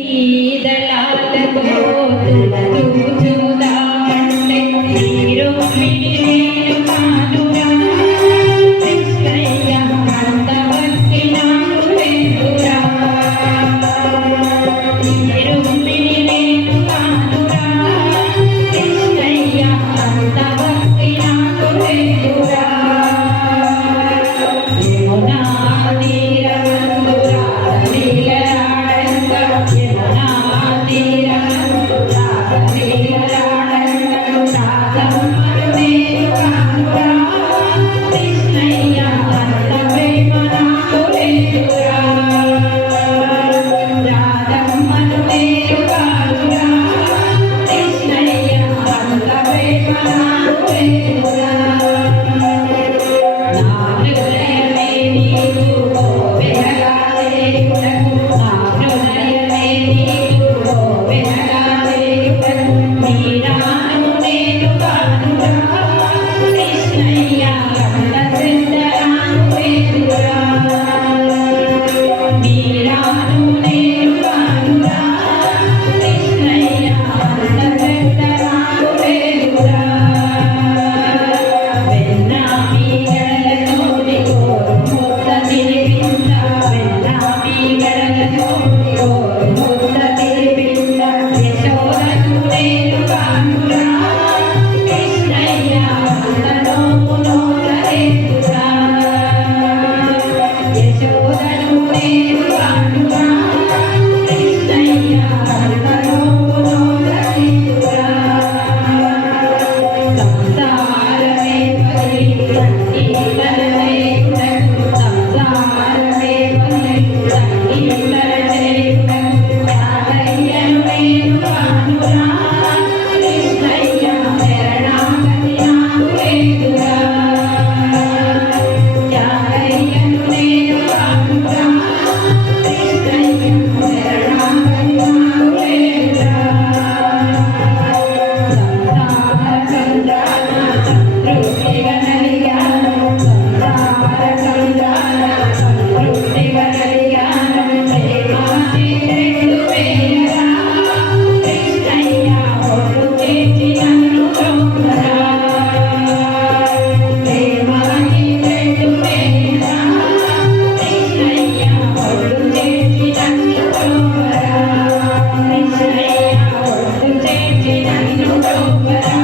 See the light of the Lord, the Lord. Thank.